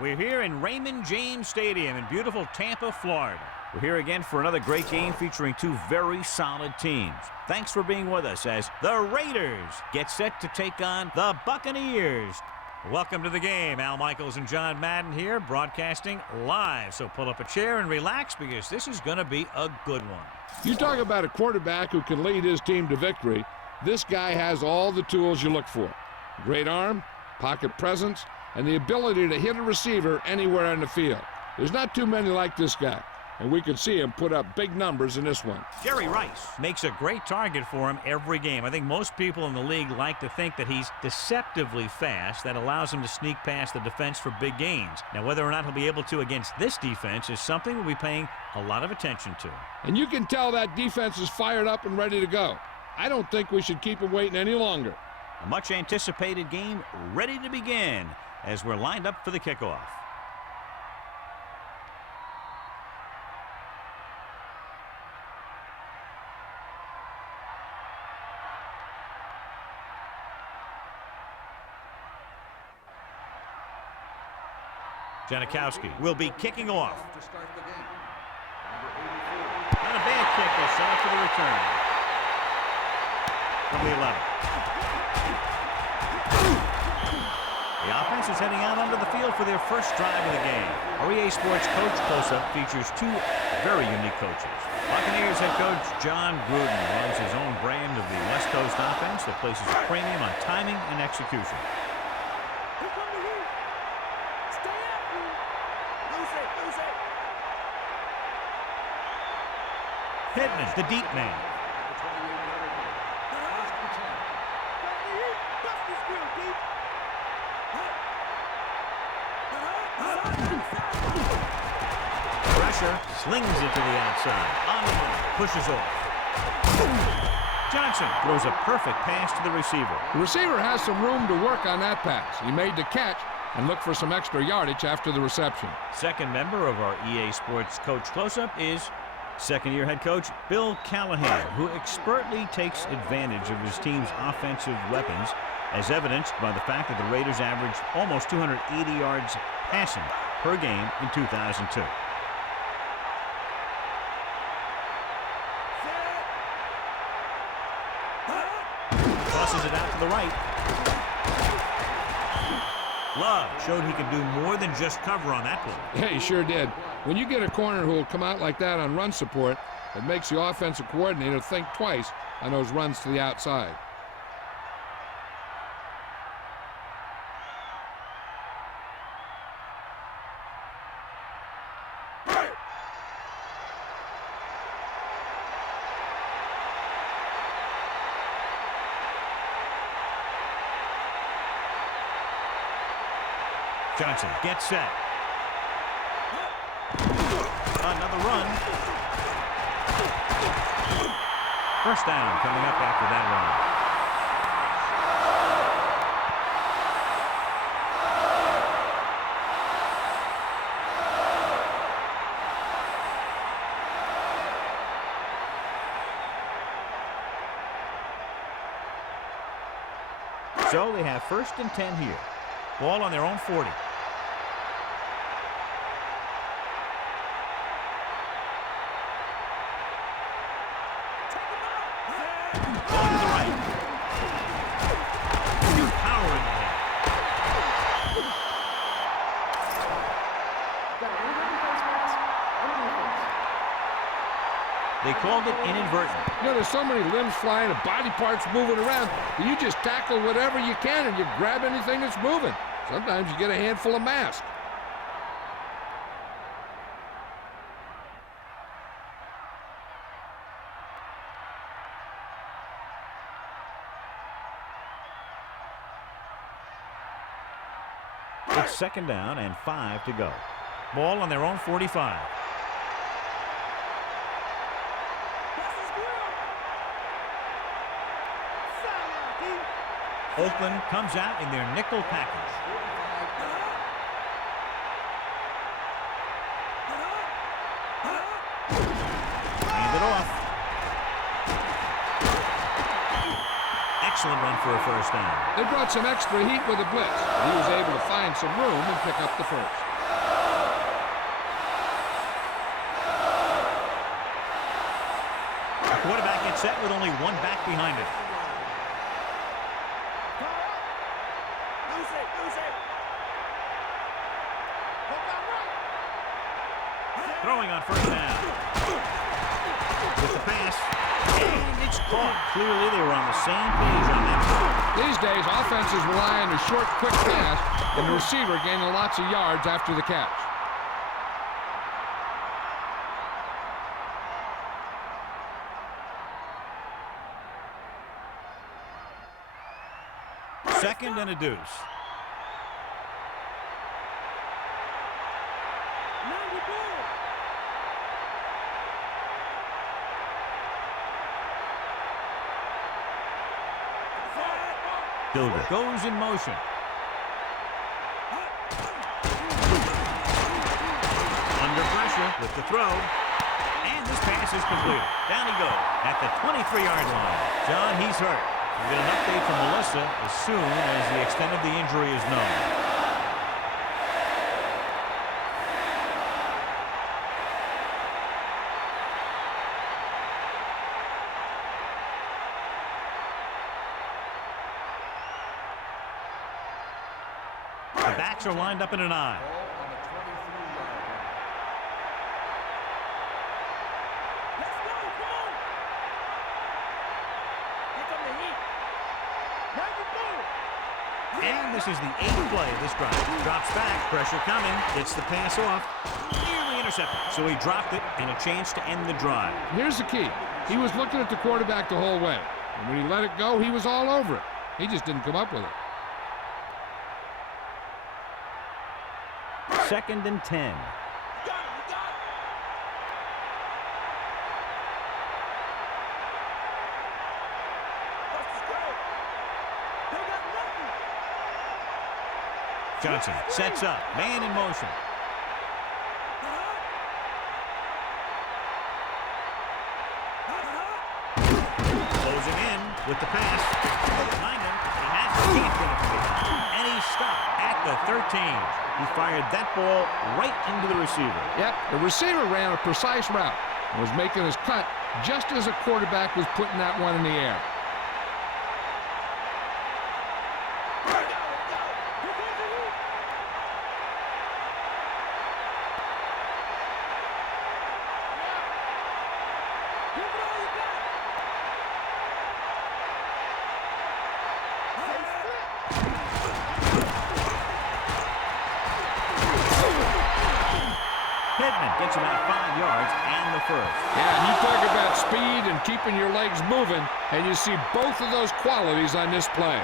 We're here in Raymond James Stadium in beautiful Tampa, Florida. We're here again for another great game featuring two very solid teams. Thanks for being with us as the Raiders get set to take on the Buccaneers. Welcome to the game. Al Michaels and John Madden here, broadcasting live. So pull up a chair and relax because this is going to be a good one. You talk about a quarterback who can lead his team to victory. This guy has all the tools you look for. Great arm, pocket presence, and the ability to hit a receiver anywhere on the field. There's not too many like this guy, and we could see him put up big numbers in this one. Jerry Rice makes a great target for him every game. I think most people in the league like to think that he's deceptively fast. That allows him to sneak past the defense for big gains. Now, whether or not he'll be able to against this defense is something we'll be paying a lot of attention to. And you can tell that defense is fired up and ready to go. I don't think we should keep him waiting any longer. A much anticipated game ready to begin as we're lined up for the kickoff. Janikowski will be kicking off. And a bad kick will set up for the return. From the 11. The offense is heading out onto the field for their first drive of the game. Our EA Sports Coach Close-Up features two very unique coaches. Buccaneers head coach John Gruden runs his own brand of the West Coast offense that places a premium on timing and execution. Pittman, the deep man. Pressure, slings it to the outside. On the move, pushes off. Johnson throws a perfect pass to the receiver. The receiver has some room to work on that pass. He made the catch and looked for some extra yardage after the reception. Second member of our EA Sports Coach Close-Up is second-year head coach Bill Callahan, who expertly takes advantage of his team's offensive weapons, as evidenced by the fact that the Raiders averaged almost 280 yards passing per game in 2002. Tosses it out to the right. Love showed he could do more than just cover on that play. Yeah, he sure did. When you get a corner who will come out like that on run support, it makes the offensive coordinator think twice on those runs to the outside. Johnson gets set. Another run. First down coming up after that run. So they have 1st and 10 here. Ball on their own 40. They called it inadvertent. You know, there's so many limbs flying and body parts moving around that you just tackle whatever you can and you grab anything that's moving. Sometimes you get a handful of mass. It's 2nd down and 5 to go. Ball on their own 45. Oakland comes out in their nickel package. Hand it off. Excellent run for a first down. They brought some extra heat with a blitz, but he was able to find some room and pick up the first. The quarterback gets set with only one back behind it. Throwing on first down. With the pass. And it's caught. Clearly they were on the same page on that play. These days, offenses rely on a short, quick pass, and the receiver gaining lots of yards after the catch. Second and a deuce. Dilger goes in motion. Under pressure with the throw. And this pass is completed. Down he goes at the 23-yard line. John, he's hurt. We'll get an update from Melissa as soon as the extent of the injury is known. The backs are lined up in an eye. And this is the 8th play of this drive. Drops back, pressure coming, gets the pass off, nearly intercepted. So he dropped it and a chance to end the drive. Here's the key. He was looking at the quarterback the whole way. And when he let it go, he was all over it. He just didn't come up with it. Second and 10. Johnson sets up, man in motion. Closing in with the pass. Behind him, he has to get it from behind. And he's stopped at the 13. He fired that ball right into the receiver. Yep, the receiver ran a precise route and was making his cut just as the quarterback was putting that one in the air. Gets about 5 yards and the first. Yeah, you talk about speed and keeping your legs moving, and you see both of those qualities on this play.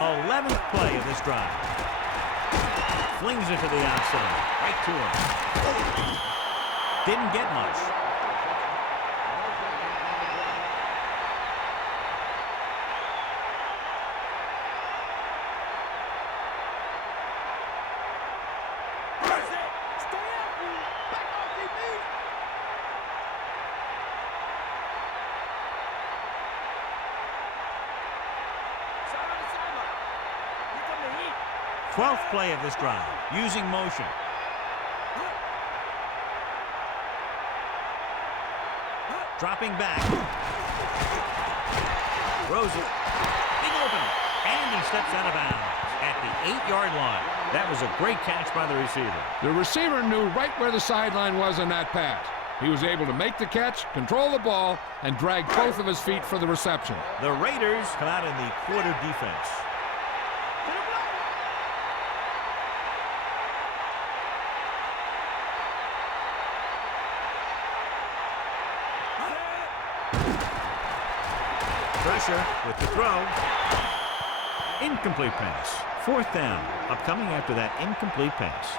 Eleventh play of this drive. Flings it to the outside, right to him. Didn't get much. Twelfth play of this drive, using motion. Dropping back. Throws it. Big open. And he steps out of bounds at the 8-yard line. That was a great catch by the receiver. The receiver knew right where the sideline was on that pass. He was able to make the catch, control the ball, and drag both of his feet for the reception. The Raiders come out in the quarter defense. Pressure with the throw. Incomplete pass. Fourth down. Upcoming after that incomplete pass.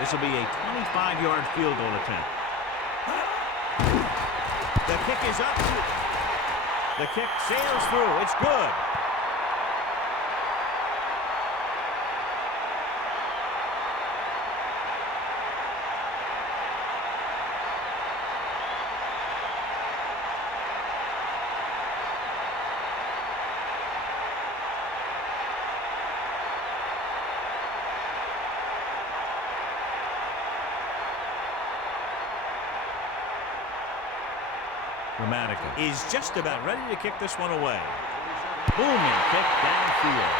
This will be a 25-yard field goal attempt. The kick is up. The kick sails through. It's good. Is just about ready to kick this one away. Booming kick downfield.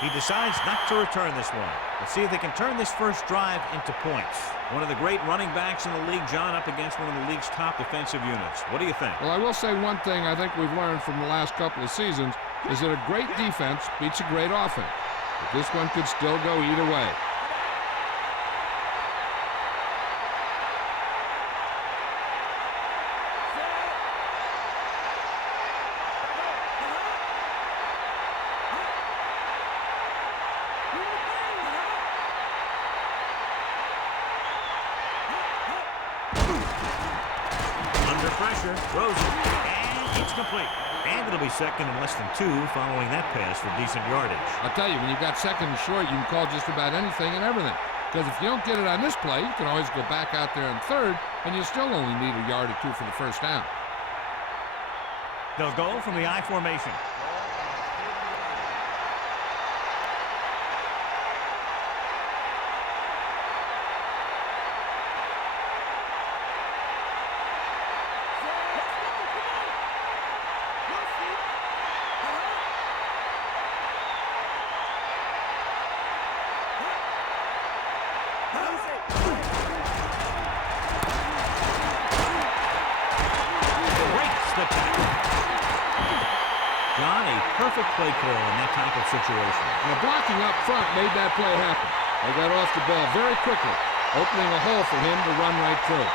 He decides not to return this one. Let's see if they can turn this first drive into points. One of the great running backs in the league, John, up against one of the league's top defensive units. What do you think? Well, I will say one thing I think we've learned from the last couple of seasons is that a great defense beats a great offense. But this one could still go either way. Pressure, throws it, and it's complete. And it'll be second and less than 2 following that pass for decent yardage. I'll tell you, when you've got second and short, you can call just about anything and everything. Because if you don't get it on this play, you can always go back out there on third, and you still only need a yard or 2 for the first down. They'll go from the I formation. Perfect play call in that type of situation. Now, blocking up front made that play happen. They got off the ball very quickly, opening a hole for him to run right through.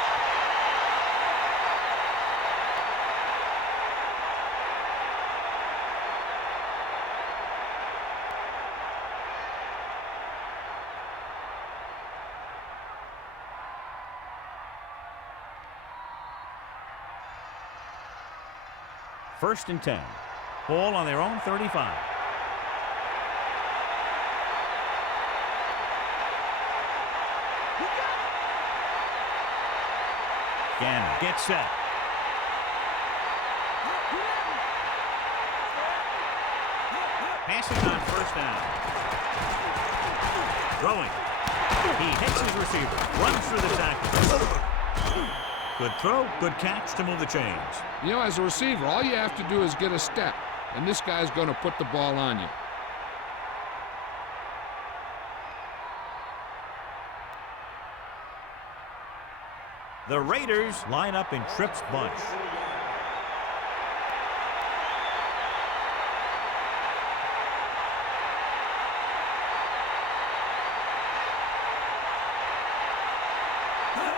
First and 10. Ball on their own 35. Gannon gets set. Passing on first down. Throwing. He hits his receiver. Runs through the tackle. Good throw, good catch to move the chains. You know, as a receiver, all you have to do is get a step. And this guy's going to put the ball on you. The Raiders line up in Tripp's bunch.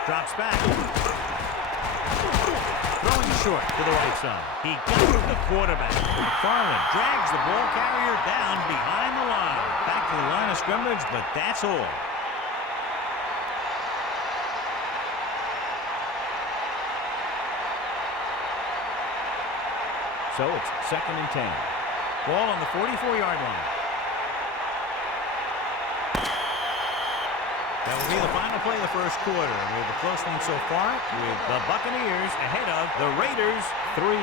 Drops back. Throwing short to the right side. He got the quarterback. McFarland drags the ball carrier down behind the line. Back to the line of scrimmage, but that's all. So it's second and 10. Ball on the 44-yard line. That will be the final play of the first quarter. We have a close one so far with the Buccaneers ahead of the Raiders 3-0.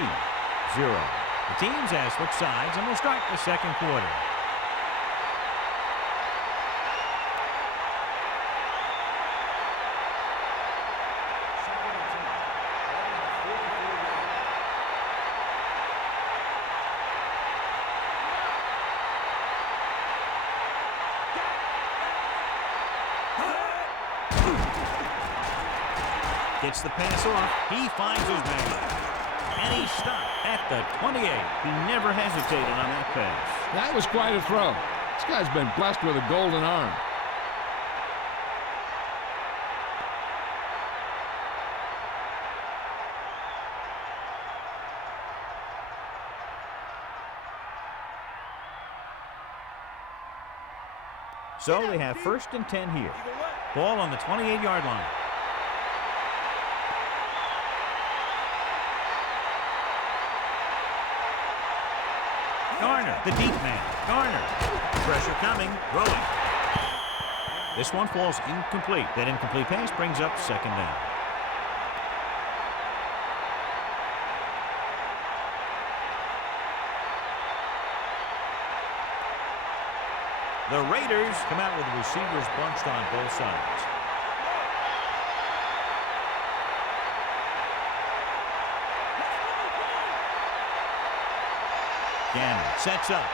The teams have switched sides and will start the second quarter. Gets the pass off. He finds his man. And he stopped at the 28. He never hesitated on that pass. That was quite a throw. This guy's been blessed with a golden arm. So they have 1st and 10 here. Ball on the 28-yard line. Garner, the deep man. Garner. Pressure coming. Throwing. This one falls incomplete. That incomplete pass brings up 2nd down. The Raiders come out with the receivers bunched on both sides. Gannon sets up.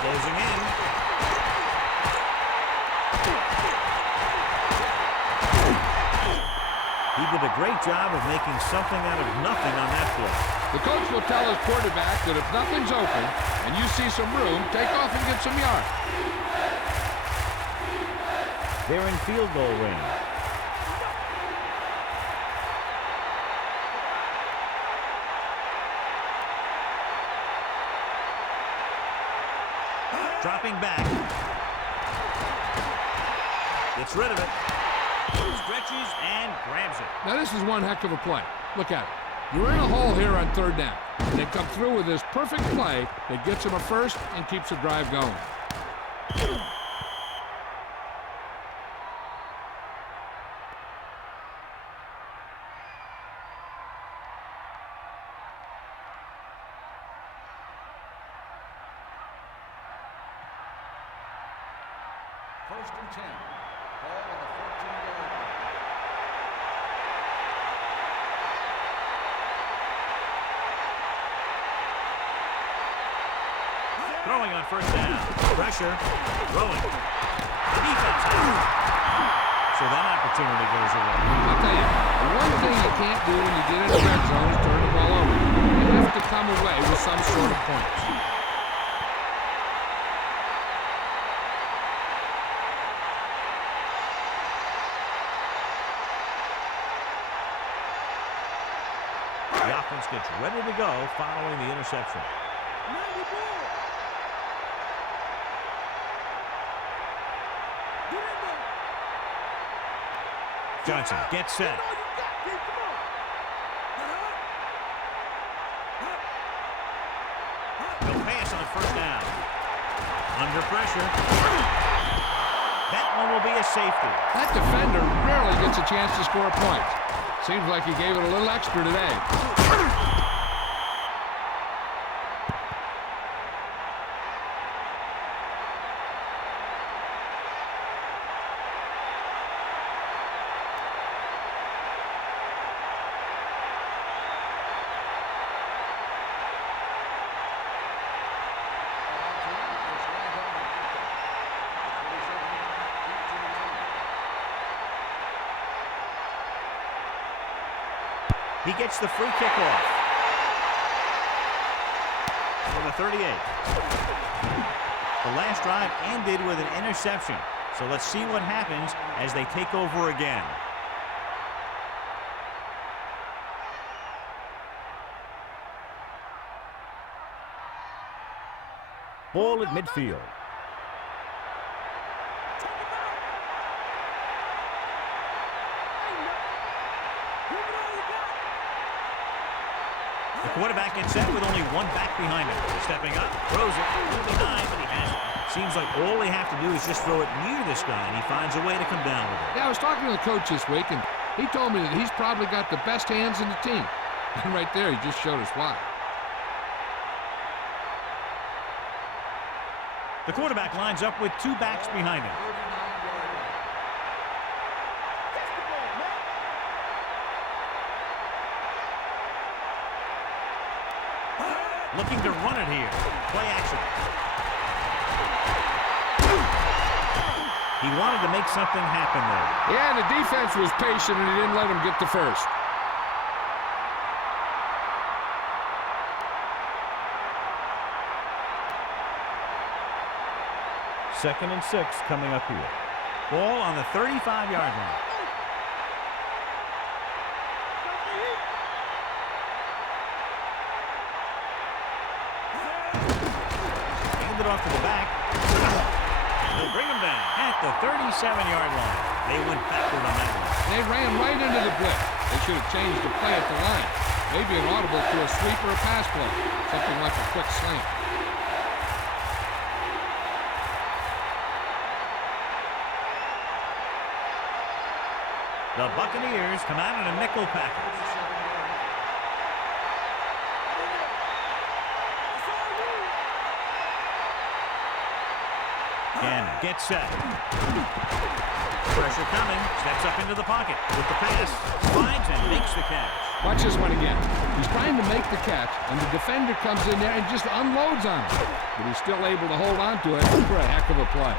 Closing in. He did a great job of making something out of nothing on that play. The coach will tell his quarterback that if nothing's open and you see some room, take off and get some yards. They're in field goal range. Dropping back. Gets rid of it. Stretches and grabs it. Now this is one heck of a play. Look at it. You're in a hole here on 3rd down. They come through with this perfect play that gets them a first and keeps the drive going. First and 10. Ball on the 14-yard line. Throwing on 1st down. Pressure. Throwing. The defense out. So that opportunity goes away. I'll tell you, the one thing you can't do when you get in the red zone is turn the ball over. You have to come away with some sort of points. The offense gets ready to go following the interception. Johnson gets set. They'll pass on 1st down. Under pressure. That one will be a safety. That defender rarely gets a chance to score points. Seems like he gave it a little extra today. He gets the free kickoff for the 38. The last drive ended with an interception. So let's see what happens as they take over again. Ball at midfield. The quarterback gets set with only one back behind him. Stepping up, throws it, a little behind, but he has it. Seems like all they have to do is just throw it near this guy, and he finds a way to come down with it. Yeah, I was talking to the coach this week, and he told me that he's probably got the best hands in the team. And right there, he just showed us why. The quarterback lines up with two backs behind him. Looking to run it here. Play action. He wanted to make something happen there. Yeah, and the defense was patient, and he didn't let him get the first. Second and 6 coming up here. Ball on the 35-yard line. off to the back. They'll bring him down at the 37-yard line. They went backward on that one. They ran right into the blitz. They should have changed the play at the line. Maybe an audible to a sweep or a pass play. Something like a quick slant. The Buccaneers come out in a nickel package. Gannon gets set. Pressure coming. Steps up into the pocket with the pass. Finds and makes the catch. Watch this one again. He's trying to make the catch, and the defender comes in there and just unloads on him. But he's still able to hold on to it for a heck of a play.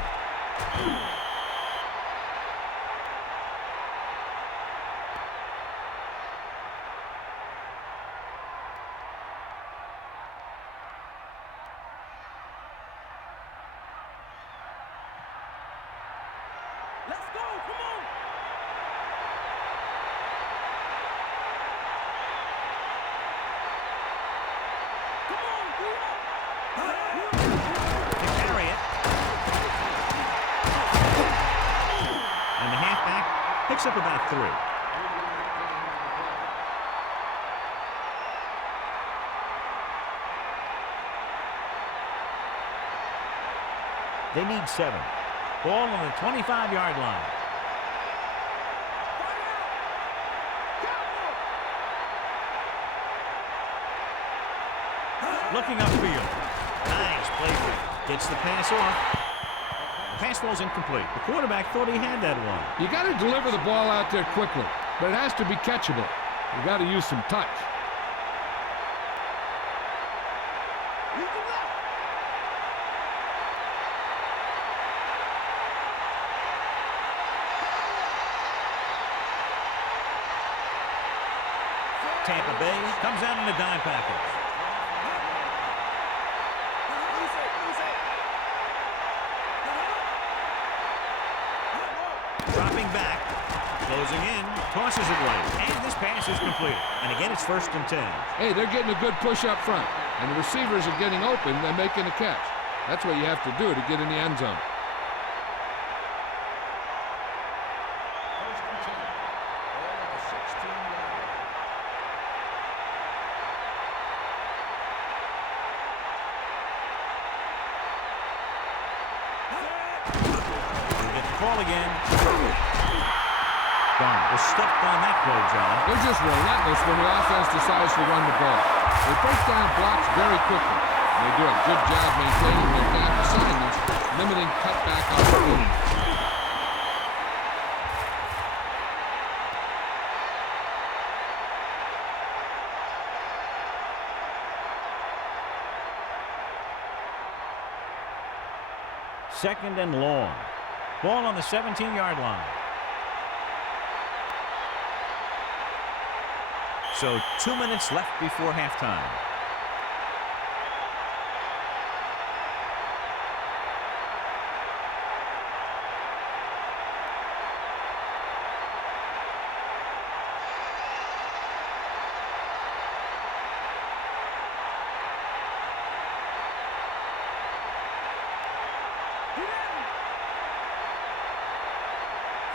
Let's go, come on! Come on, To carry it. And the halfback picks up about 3. They need 7. Ball on the 25-yard line. Looking upfield. Nice play break. Gets the pass off. The pass ball's incomplete. The quarterback thought he had that one. You got to deliver the ball out there quickly, but it has to be catchable. You got to use some touch. Tampa Bay comes out in a dime package. Dropping back, closing in, tosses it right, and this pass is completed. And again, it's 1st and 10. Hey, they're getting a good push up front, and the receivers are getting open and making a catch. That's what you have to do to get in the end zone. Call again. Gone. Was stuffed on that play, John. They're just relentless when the offense decides to run the ball. They break down blocks very quickly. They do a good job maintaining their gap assignments, limiting cutback opportunities. Second and long. Ball on the 17-yard line. So 2 minutes left before halftime.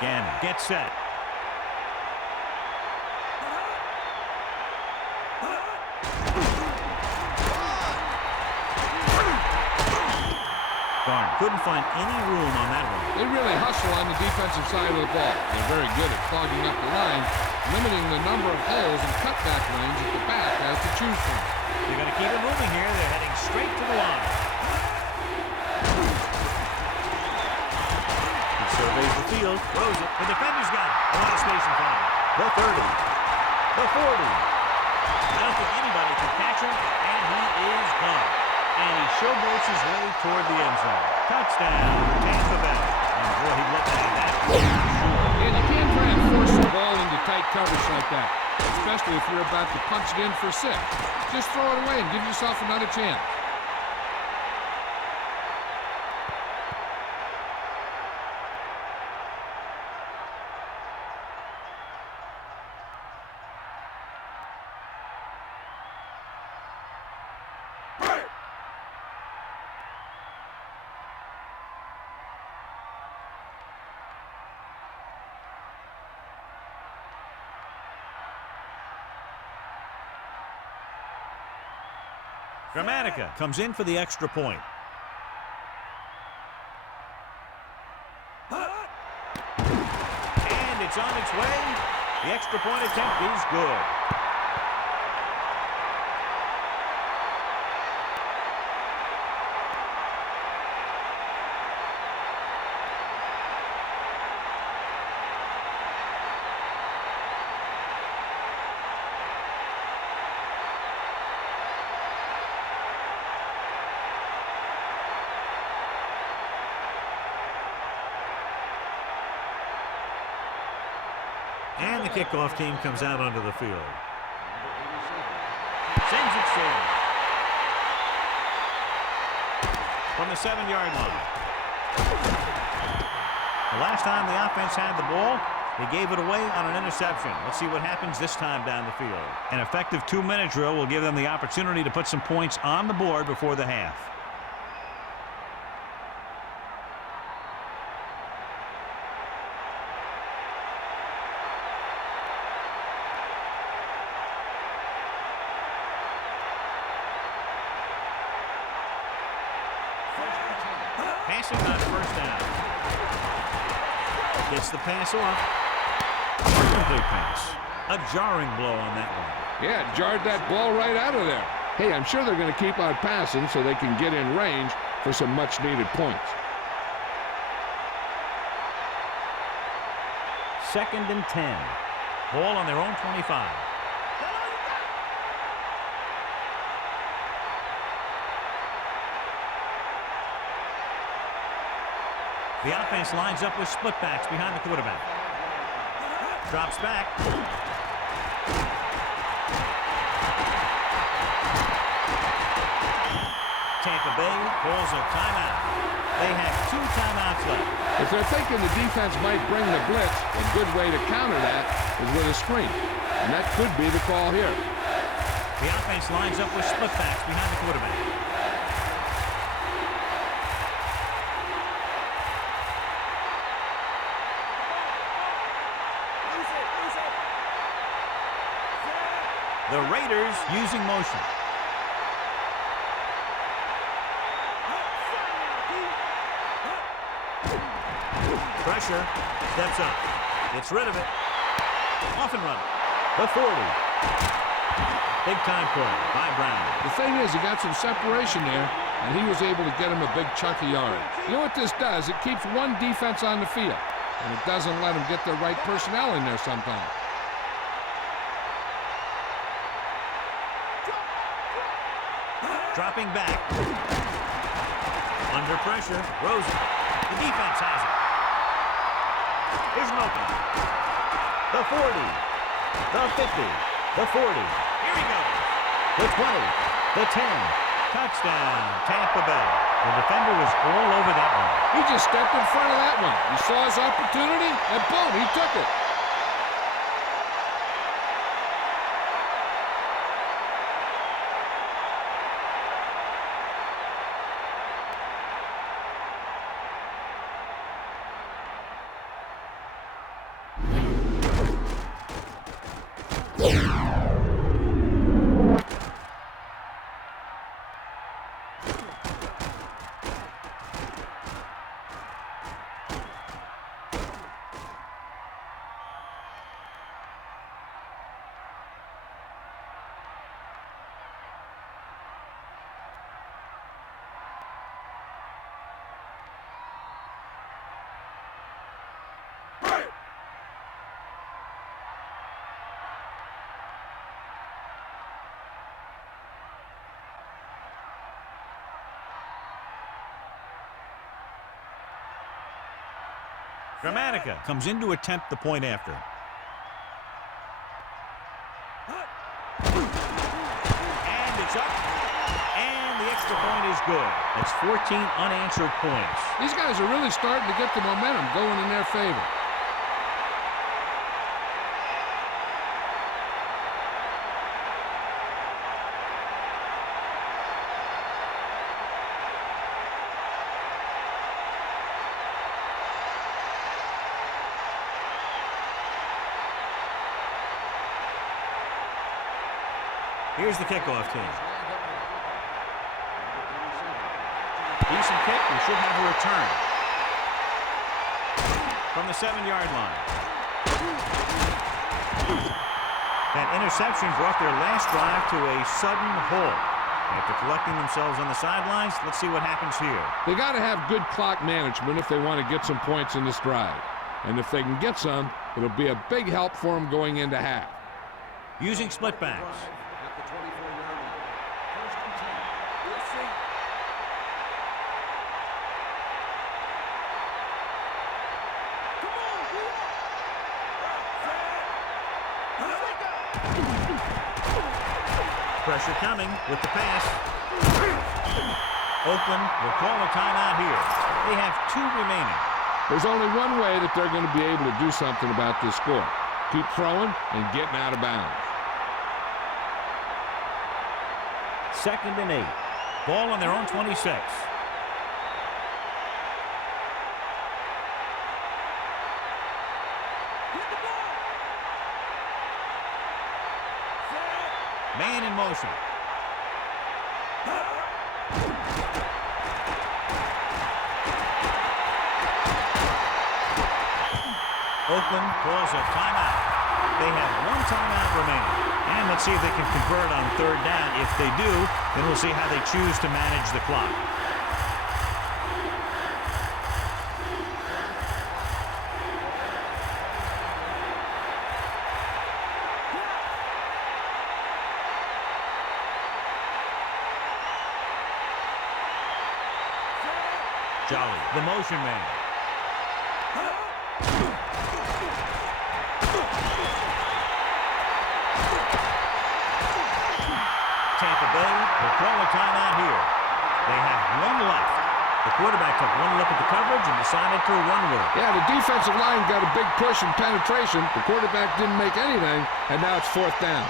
Gannon gets set. Garn couldn't find any room on that one. They really hustle on the defensive side of the ball. They're very good at clogging up the line, limiting the number of holes and cutback lanes that the back has to choose from. They're going to keep it moving here. They're heading straight to the line. Surveys the field, throws it. The defender's got it. A lot of space in front of him. The 30. The 40. I don't think anybody can catch him, and he is gone. And he showboats his way toward the end zone. Touchdown, Tampa Bay. And boy, he'd love to have that. And you can't try and force the ball into tight coverage like that, especially if you're about to punch it in for 6. Just throw it away and give yourself another chance. Gramatica comes in for the extra point. And it's on its way. The extra point attempt is good. And the kickoff team comes out onto the field. Sends it forward. From the 7-yard line. The last time the offense had the ball, they gave it away on an interception. Let's see what happens this time down the field. An effective 2-minute drill will give them the opportunity to put some points on the board before the half. Passing on first down. Gets the pass off. Complete pass. A jarring blow on that one. Yeah, it jarred that ball right out of there. Hey, I'm sure they're going to keep on passing so they can get in range for some much-needed points. 2nd and 10. Ball on their own 25. The offense lines up with split backs behind the quarterback. Drops back. Tampa Bay calls a timeout. They have 2 timeouts left. If they're thinking the defense might bring the blitz, a good way to counter that is with a screen. And that could be the call here. The offense lines up with split backs behind the quarterback. The Raiders using motion. Pressure. Steps up. Gets rid of it. Off and running. The 40. Big time play by Brown. The thing is, he got some separation there, and he was able to get him a big chunk of yards. You know what this does? It keeps one defense on the field, and it doesn't let them get the right personnel in there sometimes. Dropping back. Under pressure. Rosen. The defense has it. Here's an opening. The 40. The 50. The 40. Here he goes. The 20. The 10. Touchdown, Tampa Bay. The defender was all over that one. He just stepped in front of that one. He saw his opportunity, and boom, he took it. Gramatica comes in to attempt the point after. And it's up. And the extra point is good. That's 14 unanswered points. These guys are really starting to get the momentum going in their favor. Here's the kickoff team. decent kick. We should have a return. From the 7-yard line. That interception brought their last drive to a sudden halt. After collecting themselves on the sidelines, let's see what happens here. They got to have good clock management if they want to get some points in this drive. And if they can get some, it'll be a big help for them going into half. Using split backs. At the 24-yard line. First and 10. We'll see. Come on, get up. Pressure coming with the pass. Oakland will call a timeout here. They have 2 remaining. There's only one way that they're going to be able to do something about this score. Keep throwing and getting out of bounds. 2nd and 8. Ball on their own 26. Man in motion. Oakland calls a timeout. They have 1 timeout remaining. And let's see if they can convert on 3rd down. If they do, then we'll see how they choose to manage the clock. Jolly, the motion man. Tampa Bay will call a timeout here. They have 1 left. The quarterback took 1 look at the coverage and decided to run with it. Yeah, the defensive line got a big push and penetration. The quarterback didn't make anything, and now it's 4th down.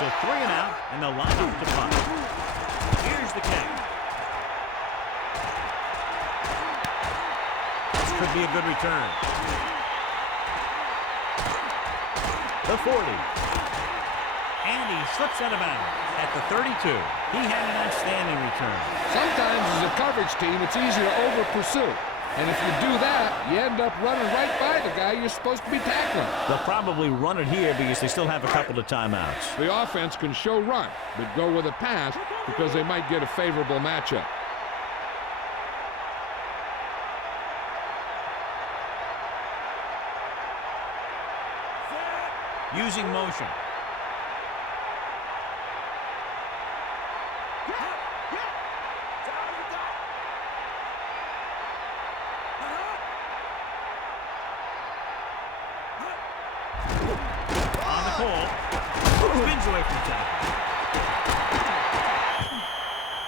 So 3 and out, and they'll line up to punt. Here's the kick. This could be a good return. The 40. And he slips out of bounds at the 32. He had an outstanding return. Sometimes as a coverage team, it's easy to over-pursue. And if you do that, you end up running right by the guy you're supposed to be tackling. They'll probably run it here because they still have a couple of timeouts. The offense can show run, but go with a pass because they might get a favorable matchup. Using motion. Spins away from the tackle.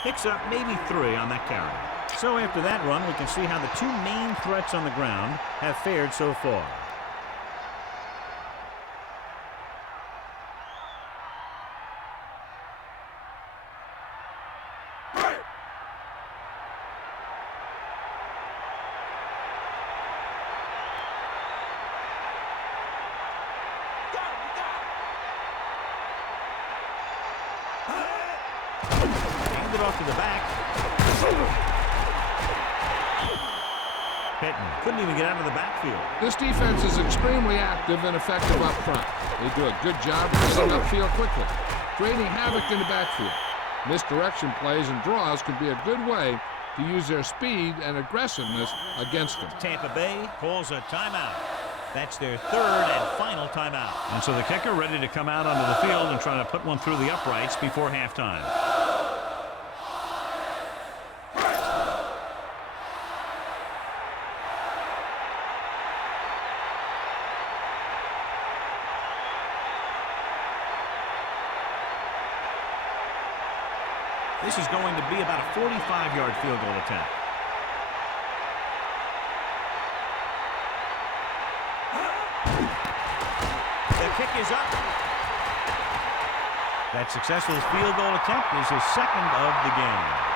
Picks up maybe 3 on that carry. So after that run, we can see how the 2 main threats on the ground have fared so far. Hand it off to the back. Pitton couldn't even get out of the backfield. This defense is extremely active and effective up front. They do a good job of getting upfield quickly, creating havoc in the backfield. Misdirection plays and draws can be a good way to use their speed and aggressiveness against them. Tampa Bay calls a timeout. That's their 3rd and final timeout. And so the kicker ready to come out onto the field and try to put one through the uprights before halftime. This is going to be about a 45-yard field goal attempt. The kick is up. That successful field goal attempt is his second of the game.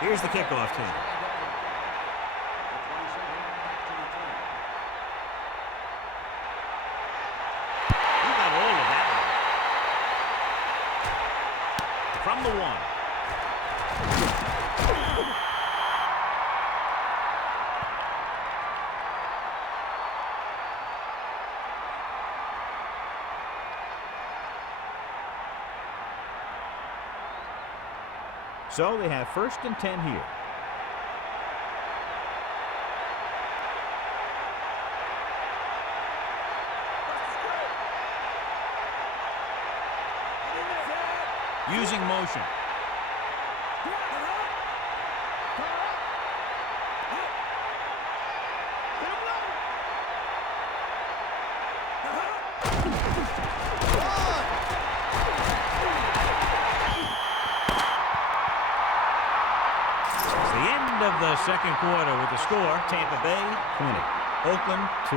Here's the kickoff team. He got all of that one. From the 1. So they have 1st and 10 here. Using motion. Of the second quarter with the score, Tampa Bay 20, Oakland 2.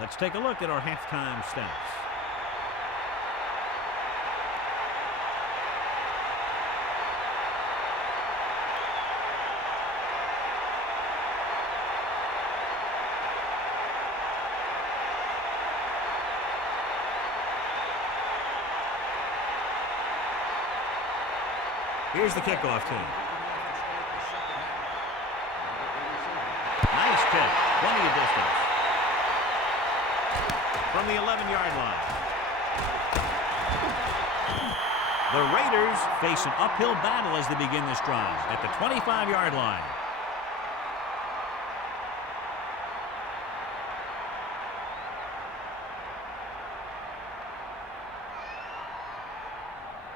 Let's take a look at our halftime stats. Here's the kickoff team. Nice kick. Plenty of distance. From the 11-yard line. The Raiders face an uphill battle as they begin this drive at the 25-yard line.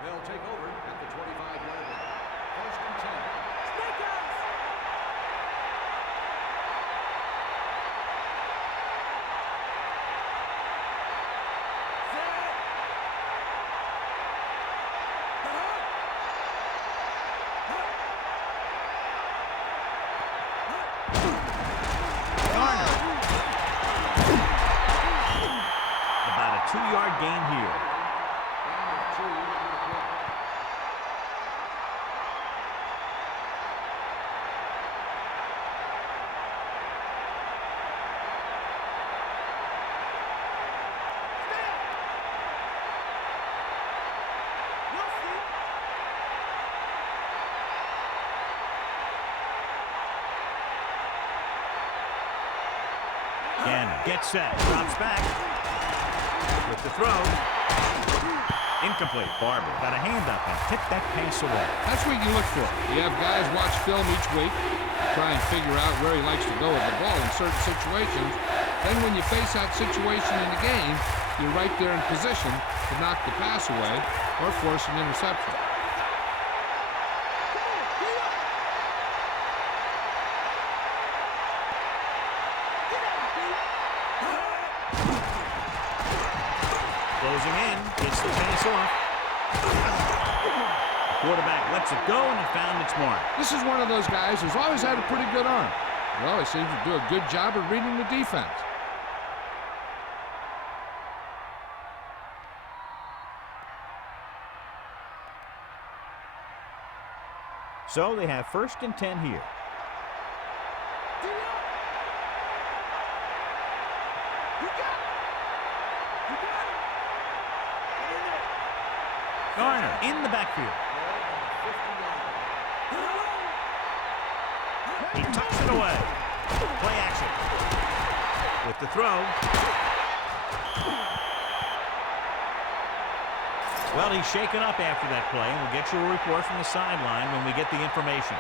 They'll take over at the 25-yard line. 1st and 10. About a 2-yard gain here. Gannon gets set, drops back with the throw. Incomplete. Barber got a hand up and tipped that pass away. That's what you look for. You have guys watch film each week, try and figure out where he likes to go with the ball in certain situations. Then when you face that situation in the game, you're right there in position to knock the pass away or force an interception. Closing in, gets the pass off. Quarterback lets it go, and he found its mark. This is one of those guys who's always had a pretty good arm. Well, he seems to do a good job of reading the defense. So they have 1st and 10 here. Garner in the backfield. He tucks it away. Play action. With the throw. Well, he's shaken up after that play, and we'll get you a report from the sideline when we get the information.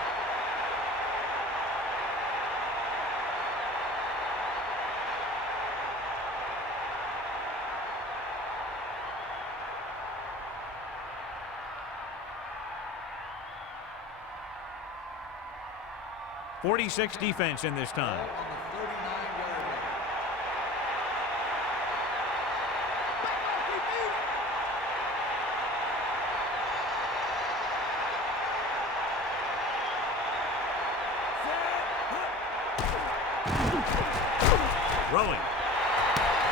46 defense in this time. On the 39-yard line. Rolling.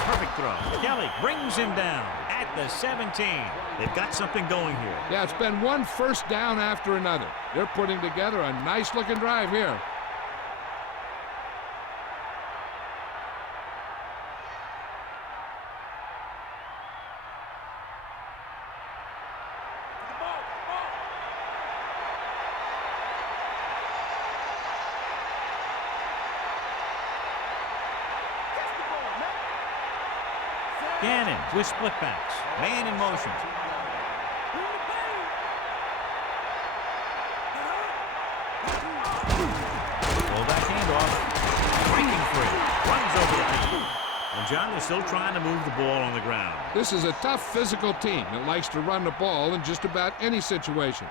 Perfect throw. Kelly brings him down at the 17. They've got something going here. Yeah, it's been one first down after another. They're putting together a nice-looking drive here. Gannon with split backs. Man in motion. Fullback handoff. Breaking free. Runs over the field. And John, they're still trying to move the ball on the ground. This is a tough physical team that likes to run the ball in just about any situation.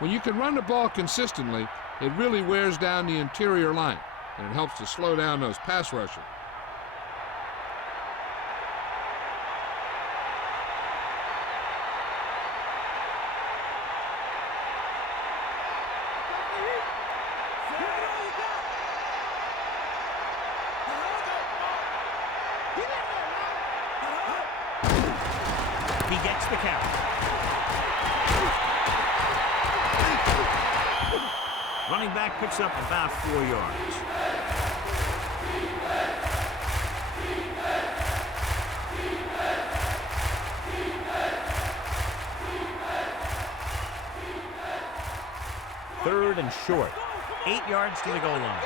When you can run the ball consistently, it really wears down the interior line, and it helps to slow down those pass rushers. He gets the carry. Running back picks up about 4 yards. Third and short. 8 yards to the goal line.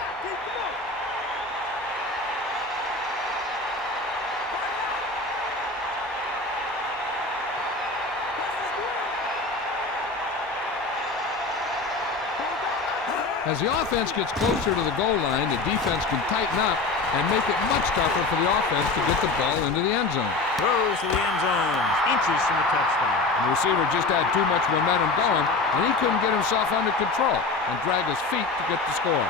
As the offense gets closer to the goal line, the defense can tighten up and make it much tougher for the offense to get the ball into the end zone. Throws to the end zone. Inches from the touchdown. The receiver just had too much momentum going, and he couldn't get himself under control and drag his feet to get the score.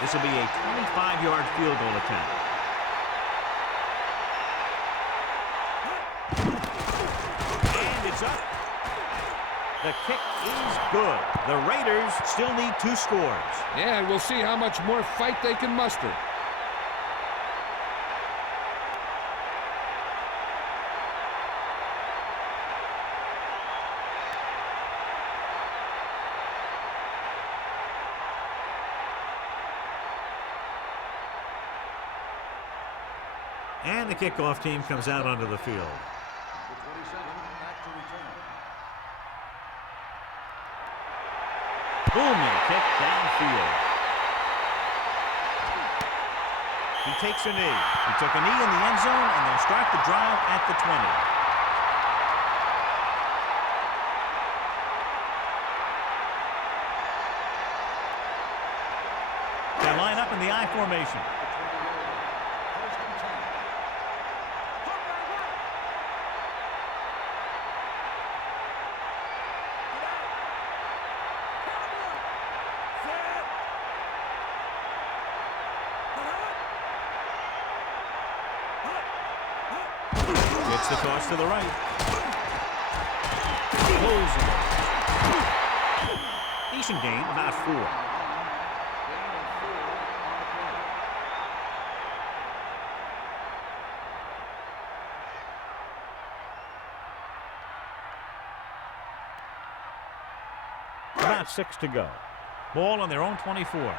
This will be a 25-yard field goal attempt. And it's up. The kick is good. The Raiders still need 2 scores. And we'll see how much more fight they can muster. And the kickoff team comes out onto the field. The 27 back to return. Booming kick downfield. He takes a knee. He took a knee in the end zone, and they'll start the drive at the 20. They line up in the I formation. First and 10. Gets the toss to the right. Pulls him. Decent gain, about 4. Gain of 4 on the play. About 6 to go. Ball on their own 24.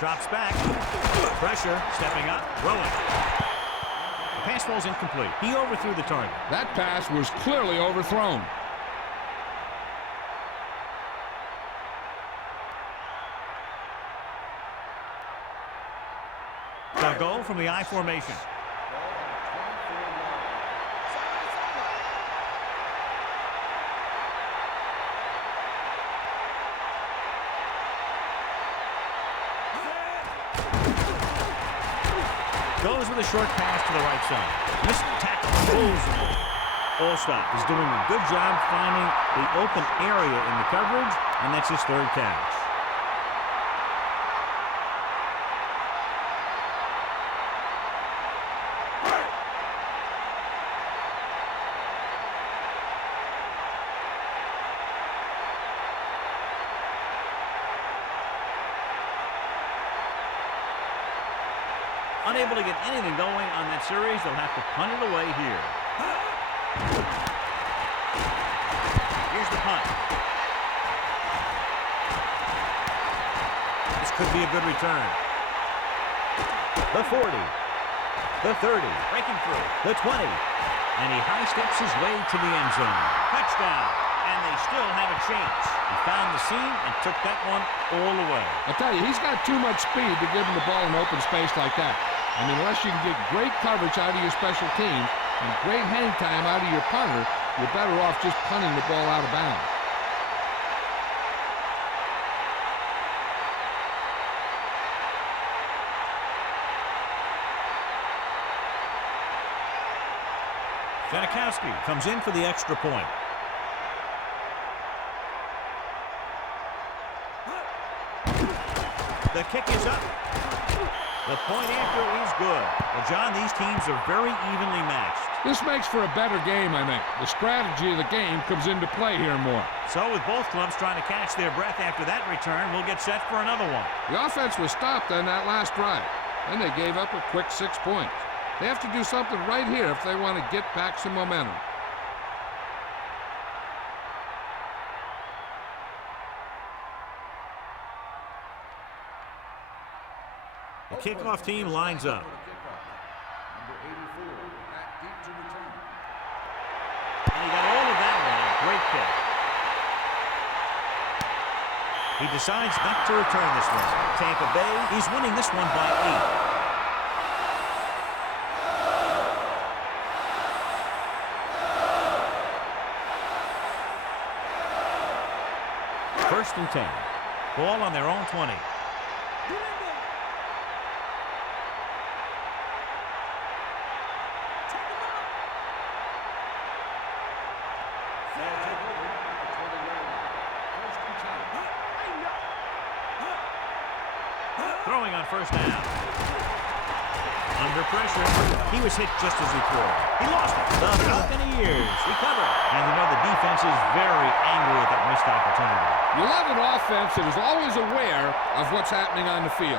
Drops back. Pressure. Stepping up. Rolling. The pass ball's incomplete. He overthrew the target. That pass was clearly overthrown. from the I formation. Goes with a short pass to the right side. Missed tackle. Pulls the ball. Allstott is doing a good job finding the open area in the coverage, and that's his third catch. Unable to get anything going on that series, they'll have to punt it away here. Here's the punt. This could be a good return. The 40. The 30. Breaking through. The 20. And he high steps his way to the end zone. Touchdown. And they still have a chance. He found the seam and took that one all the way. I'll tell you, he's got too much speed to give him the ball in open space like that. I mean, unless you can get great coverage out of your special teams and great hang time out of your punter, you're better off just punting the ball out of bounds. Janikowski comes in for the extra point. The kick is up. The point after is good. Well, John, these teams are very evenly matched. This makes for a better game, I think. The strategy of the game comes into play here more. So with both clubs trying to catch their breath after that return, we'll get set for another one. The offense was stopped on that last drive. Then they gave up a quick 6 points. They have to do something right here if they want to get back some momentum. The kickoff team lines up. Number 84, back deep to return. And he got all of that one. Great kick. He decides not to return this one. Tampa Bay, he's winning this one by 8. First and 10. Ball on their own 20. Throwing on first down. Under pressure. He was hit just as he threw. He lost it. The Buccaneers recover. And you know the defense is very angry at that missed opportunity. You love an offense that is always aware of what's happening on the field.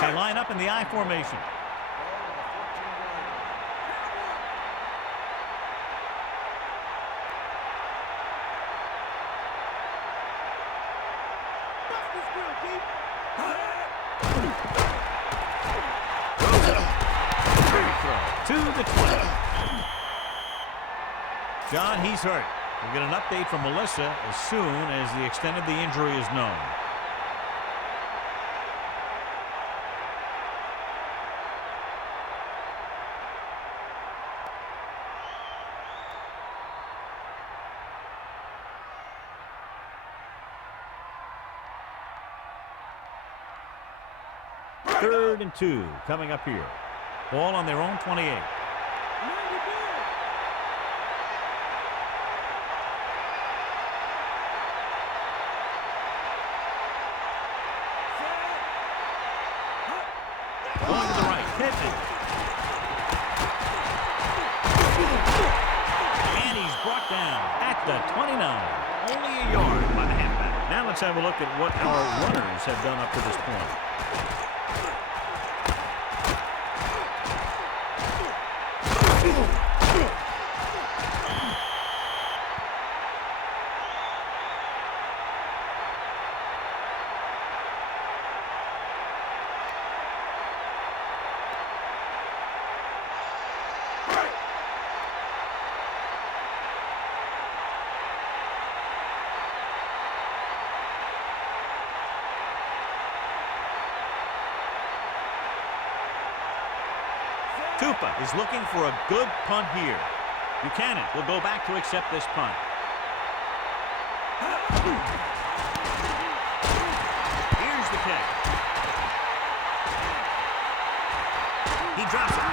They line up in the I formation. To the 20. John, he's hurt. We'll get an update from Melissa as soon as the extent of the injury is known. Third and 2 coming up here. Ball on their own 28. Going to the right. Pittman. And he's brought down at the 29. Only a yard by the halfback. Now let's have a look at what our runners have done up to this point. Tupa is looking for a good punt here. Buchanan will go back to accept this punt. Here's the kick. He drops it.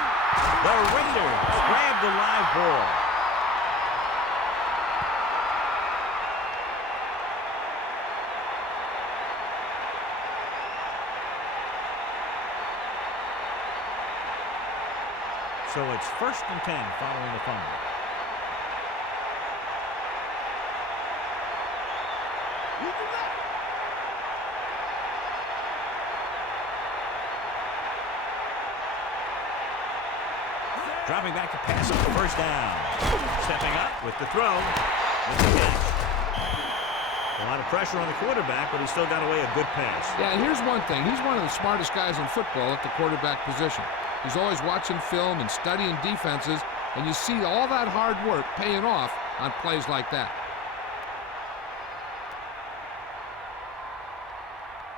The Raiders grab the live ball. So it's 1st and 10 following the fumble. Dropping back to pass on the 1st down. Stepping up with the throw. With the catch. A lot of pressure on the quarterback, but he still got away a good pass. Yeah, and here's one thing. He's one of the smartest guys in football at the quarterback position. He's always watching film and studying defenses, and you see all that hard work paying off on plays like that.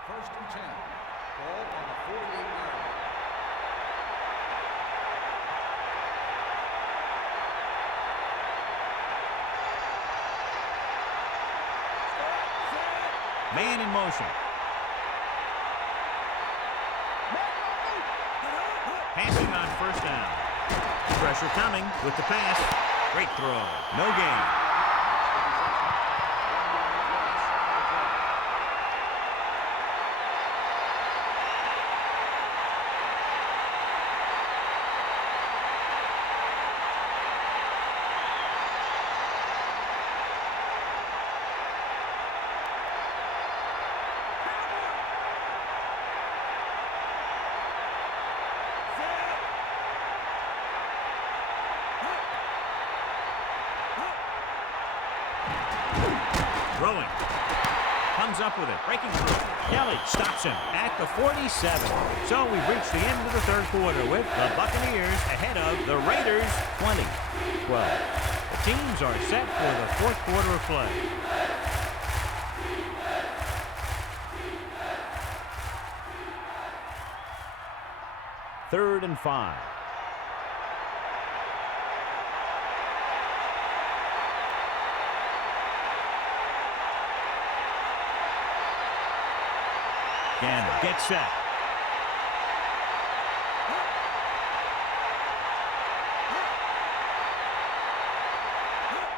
1st and 10. Ball on the 48-yard line. Man in motion. Passing on 1st down. Pressure coming with the pass. Great throw. No gain. Throwing. Comes up with it. Breaking through. Kelly stops him at the 47. So we've reached the end of the 3rd quarter with the Buccaneers ahead of the Raiders 20-12. The teams are set for the 4th quarter of play. Third and 5. Gannon gets set.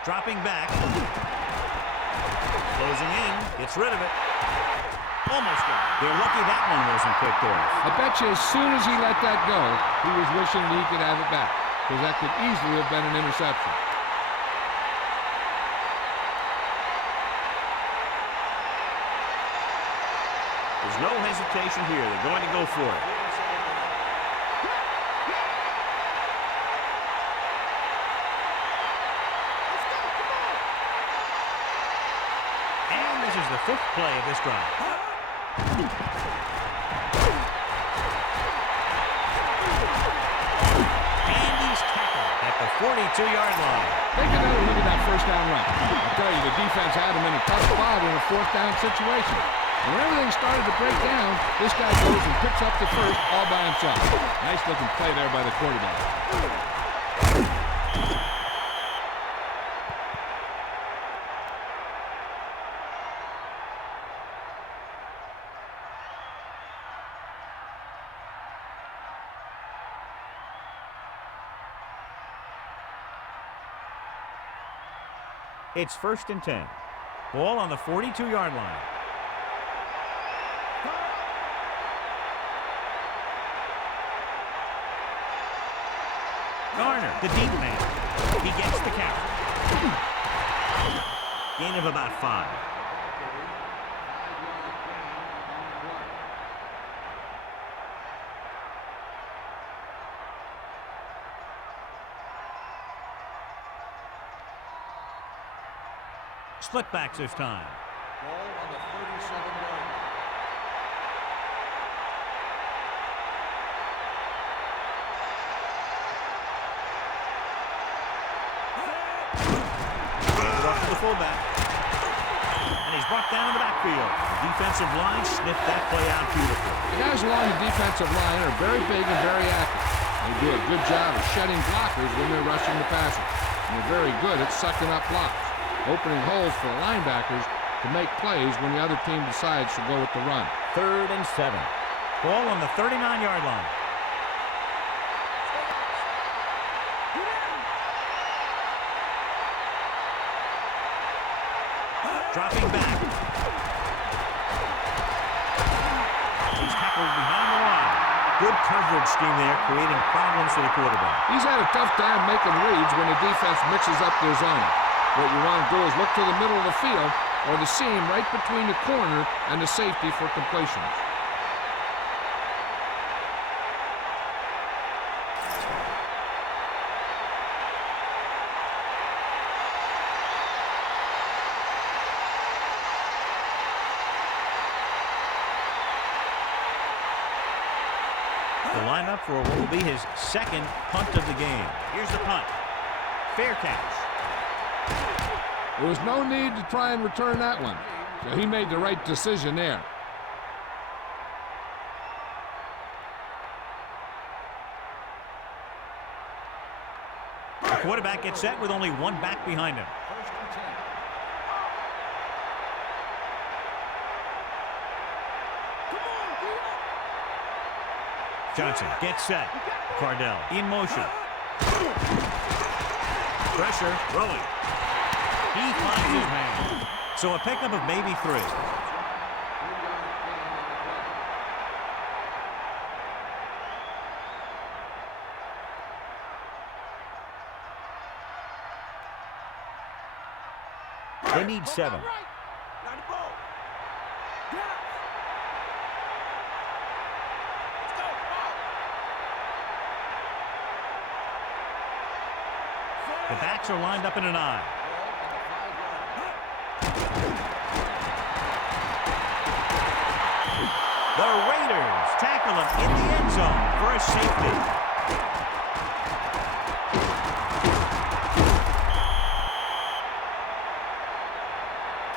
Dropping back. Closing in. Gets rid of it. Almost got it. They're lucky that one wasn't picked off. I bet you as soon as he let that go, he was wishing that he could have it back, because that could easily have been an interception. There's no hesitation here. They're going to go for it. And this is the 5th play of this drive. And he's tackled at the 42-yard line. Take another look at that 1st down run. I'll tell you, the defense had him in a tough spot in a 4th down situation. And when everything started to break down, this guy goes and picks up the 1st all by himself. Nice looking play there by the quarterback. It's 1st and 10. Ball on the 42-yard line. Garner, the deep man. He gets the count. Gain of about 5. Split backs this time. Ball on the 37-yard line. The fullback. And he's brought down in the backfield. The defensive line sniffed that play out beautifully. The guys along the defensive line are very big and very active. They do a good job of shedding blockers when they're rushing the passer. And they're very good at sucking up blocks, opening holes for the linebackers to make plays when the other team decides to go with the run. 3rd and 7. Ball on the 39-yard line. Dropping back. He's tackled behind the line. Good coverage scheme there, creating problems for the quarterback. He's had a tough time making reads when the defense mixes up their zone. What you want to do is look to the middle of the field or the seam right between the corner and the safety for completions. The lineup for what will be his 2nd punt of the game. Here's the punt. Fair catch. There was no need to try and return that one, so he made the right decision there. The quarterback gets set with only one back behind him. First and 10. Johnson gets set. Cardell in motion. Pressure, rolling. He finds his man. So a pickup of maybe 3. They need 7. The backs are lined up in an eye. The Raiders tackle him in the end zone for a safety.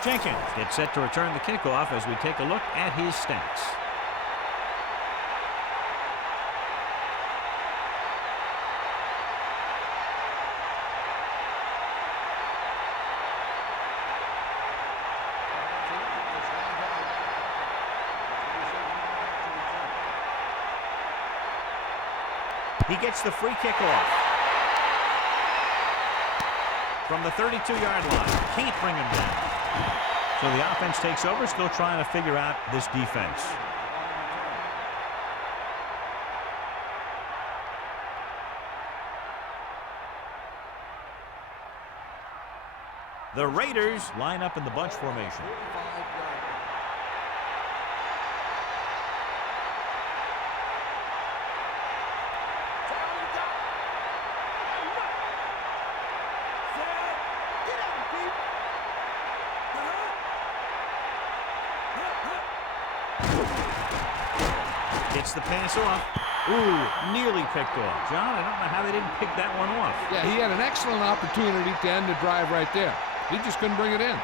Jenkins gets set to return the kickoff as we take a look at his stats. He gets the free kickoff. From the 32-yard line. Can't bring him down. So the offense takes over, still trying to figure out this defense. The Raiders line up in the bunch formation. Gets the pass off. Ooh, nearly picked off. John, I don't know how they didn't pick that one off. Yeah, he had an excellent opportunity to end the drive right there. He just couldn't bring it in.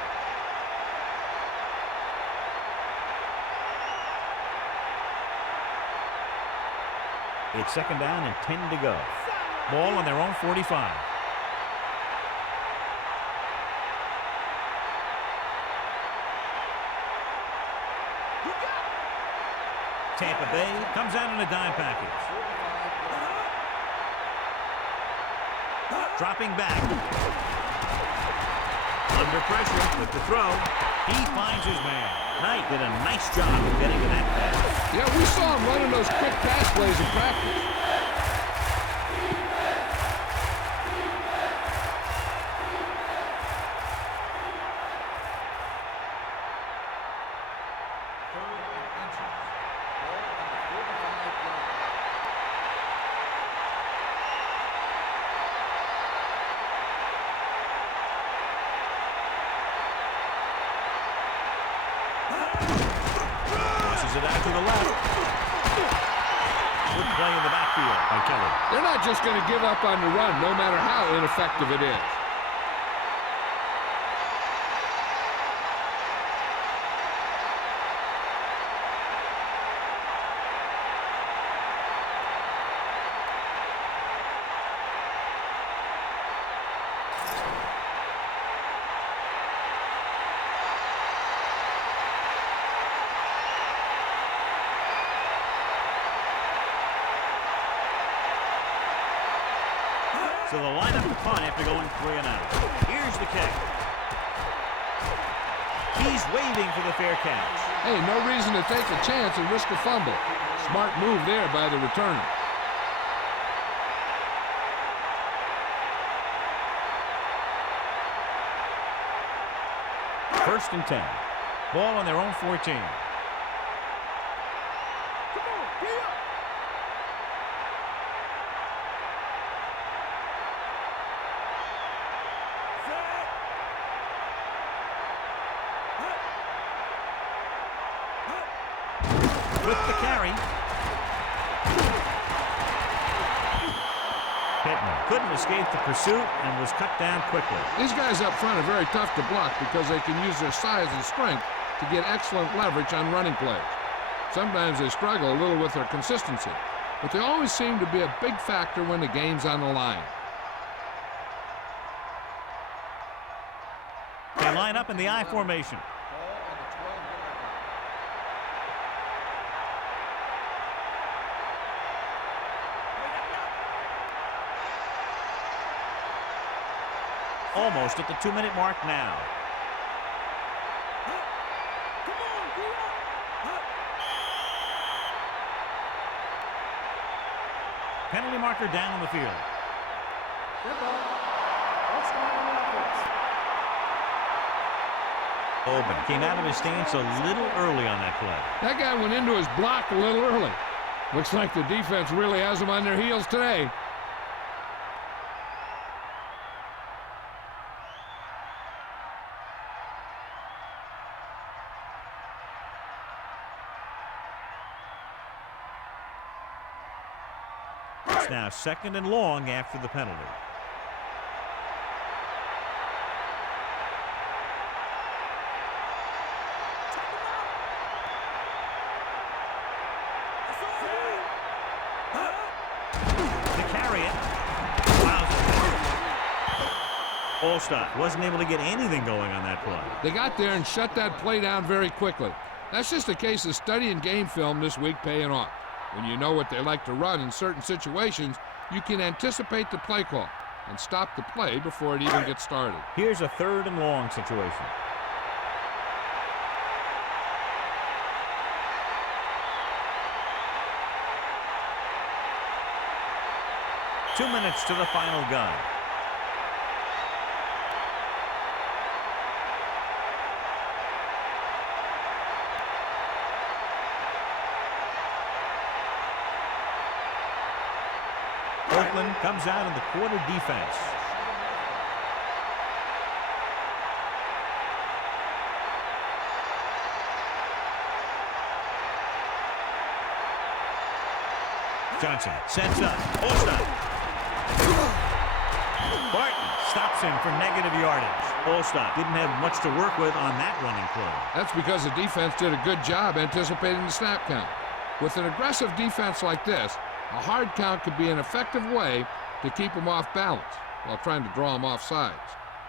It's 2nd down and 10 to go. Ball on their own 45. Tampa Bay comes out in a dime package. Dropping back. Under pressure with the throw. He finds his man. Knight did a nice job of getting to that pass. Yeah, we saw him running those quick pass plays in practice. It out to the left. Good play in the backfield by Kelly. They're not just going to give up on the run, no matter how ineffective it is. So they'll line up the punt after going 3 and out. Here's the kick. He's waving for the fair catch. Hey, no reason to take a chance and risk a fumble. Smart move there by the returner. First and 10. Ball on their own 14. With the carry. Pittman couldn't escape the pursuit and was cut down quickly. These guys up front are very tough to block because they can use their size and strength to get excellent leverage on running plays. Sometimes they struggle a little with their consistency, but they always seem to be a big factor when the game's on the line. They line up in the I formation. Almost at the 2-minute mark now. Penalty marker down on the field. Oben came out of his stance a little early on that play. That guy went into his block a little early. Looks like the defense really has them on their heels today. It's now 2nd and long after the penalty. To carry it. Wow. Allstott wasn't able to get anything going on that play. They got there and shut that play down very quickly. That's just a case of studying game film this week paying off. When you know what they like to run in certain situations, you can anticipate the play call and stop the play before it even gets started. Here's a 3rd and long situation. Two minutes to the final gun. Oakland comes out in the quarter defense. Johnson sets up. Allstott. Barton stops him for negative yardage. Allstott didn't have much to work with on that running play. That's because the defense did a good job anticipating the snap count. With an aggressive defense like this, a hard count could be an effective way to keep them off balance while trying to draw them off sides.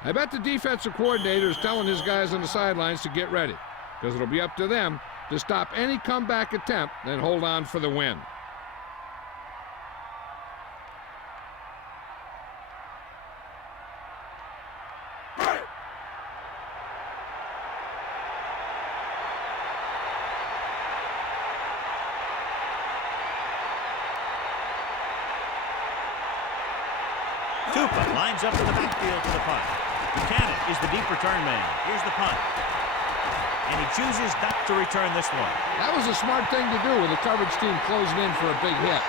I bet the defensive coordinator is telling his guys on the sidelines to get ready, because it'll be up to them to stop any comeback attempt and hold on for the win. Tupa lines up in the backfield for the punt. Buchanan is the deep return man. Here's the punt. And he chooses not to return this one. That was a smart thing to do with the coverage team closing in for a big hit.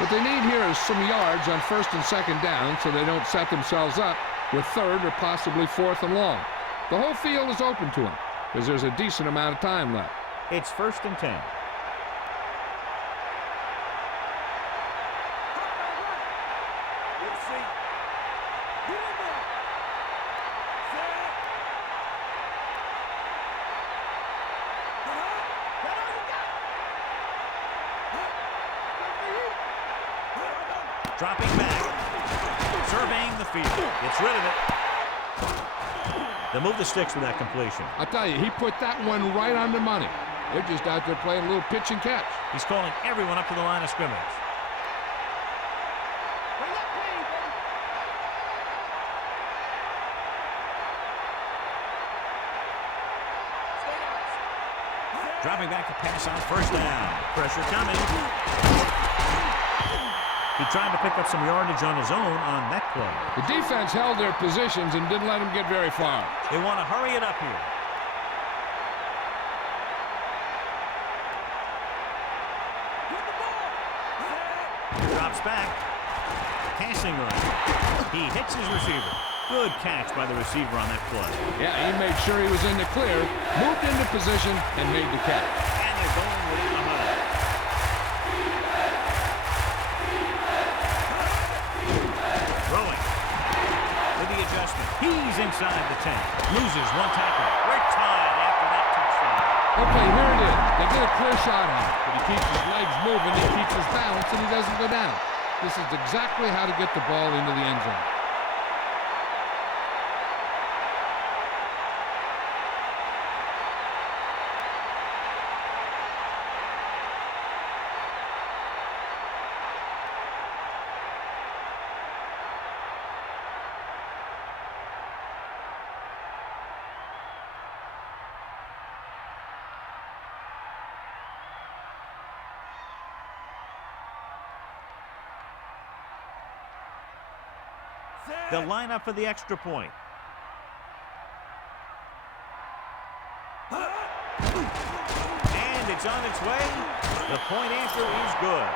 What they need here is some yards on 1st and 2nd down so they don't set themselves up with 3rd or possibly 4th and long. The whole field is open to them because there's a decent amount of time left. It's 1st and 10. Dropping back, surveying the field, gets rid of it. They'll move the sticks with that completion. I'll tell you, he put that one right on the money. They're just out there playing a little pitch and catch. He's calling everyone up to the line of scrimmage. Dropping back to pass on first down. Pressure coming. He tried to pick up some yardage on his own on that play. The defense held their positions and didn't let him get very far. They want to hurry it up here. Drops back. Passing run. He hits his receiver. Good catch by the receiver on that play. Yeah, he made sure he was in the clear, moved into position, and made the catch. And they're going within the huddle. Throwing. With the adjustment. He's inside the 10. Loses one tackle. We're tied after that touchdown. Okay, here it is. They get a clear shot on him, but he keeps his legs moving, he keeps his balance, and he doesn't go down. This is exactly how to get the ball into the end zone. They'll line up for the extra point. And it's on its way. The point after is good.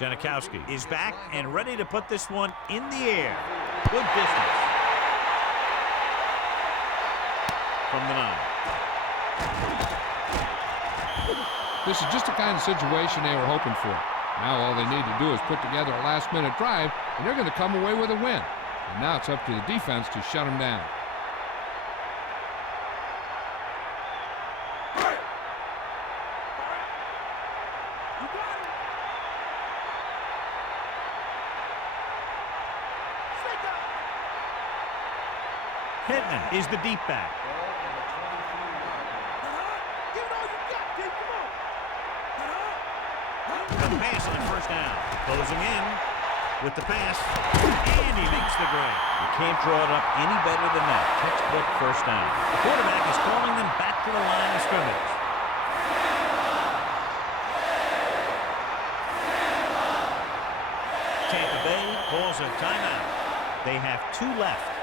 Janikowski is back and ready to put this one in the air. Good distance. From the 9. This is just the kind of situation they were hoping for. Now all they need to do is put together a last-minute drive, and they're going to come away with a win. And now it's up to the defense to shut them down. Pittman is the deep back. The pass on first down. Closing in with the pass. And he makes the grab. You can't draw it up any better than that. Textbook first down. The quarterback is calling them back to the line of scrimmage. Tampa Bay calls a timeout. They have 2 left.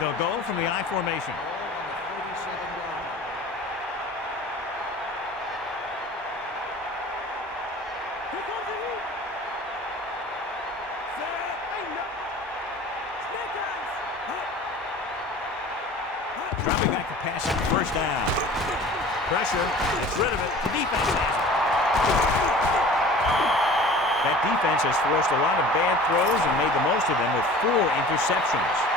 They'll go from the I formation. Dropping back to pass on first down. Pressure, gets rid of it. The defense has it. That defense has forced a lot of bad throws and made the most of them with 4 interceptions.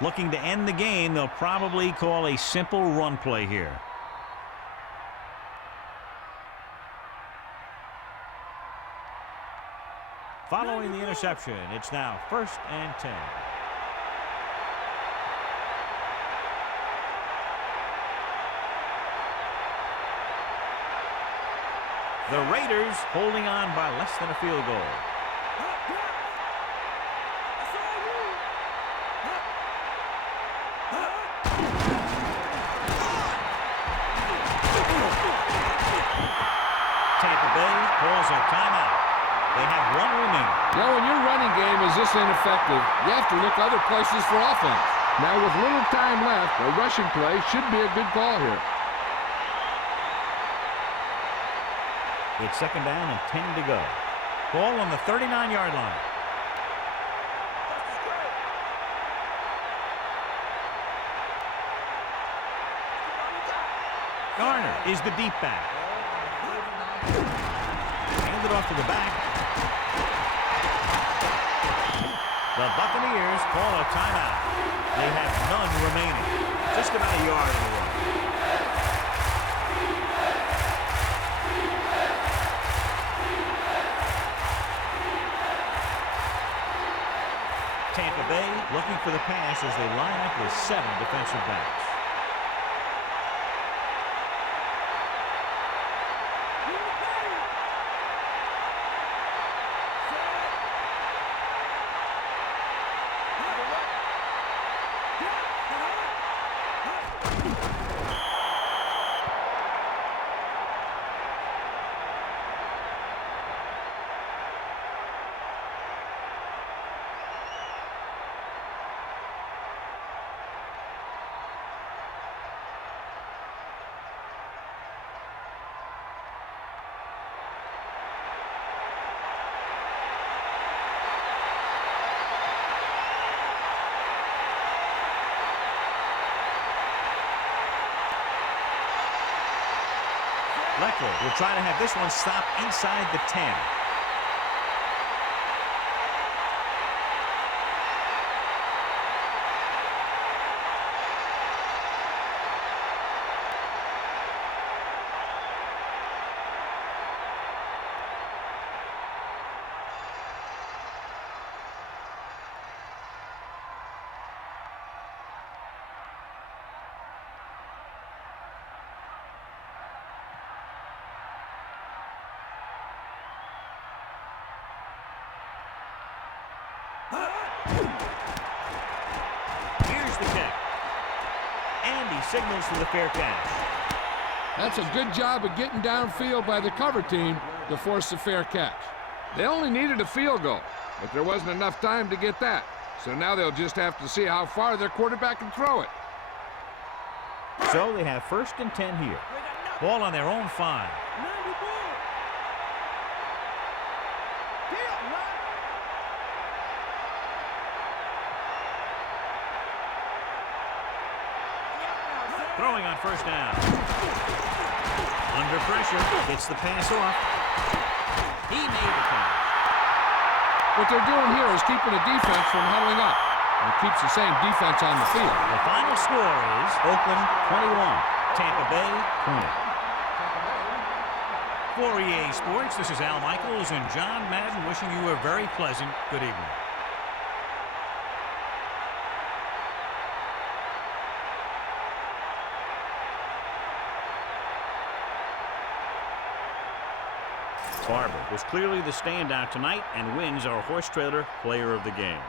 Looking to end the game, they'll probably call a simple run play here. Following the interception, it's now 1st and 10. The Raiders holding on by less than a field goal. Tampa Bay calls a timeout. They have 1 remaining. Now, when your running game is this ineffective, you have to look other places for offense. Now, with little time left, a rushing play should be a good call here. It's 2nd down and 10 to go. Ball on the 39-yard line. Garner is the deep back. Handed off to the back. The Buccaneers call a timeout. They have none remaining. Just about a yard on the way. Tampa Bay looking for the pass as they line up with 7 defensive backs. Leckler will try to have this one stop inside the 10. Here's the kick. And he signals for the fair catch. That's a good job of getting downfield by the cover team to force the fair catch. They only needed a field goal, but there wasn't enough time to get that. So now they'll just have to see how far their quarterback can throw it. So they have 1st and 10 here. Ball on their own 5. Throwing on 1st down. Under pressure, gets the pass off. He made the pass. What they're doing here is keeping the defense from huddling up and keeps the same defense on the field. The final score is Oakland 21, Tampa Bay 20. For EA Sports, this is Al Michaels and John Madden wishing you a very pleasant good evening. Barber was clearly the standout tonight and wins our horse trailer player of the game.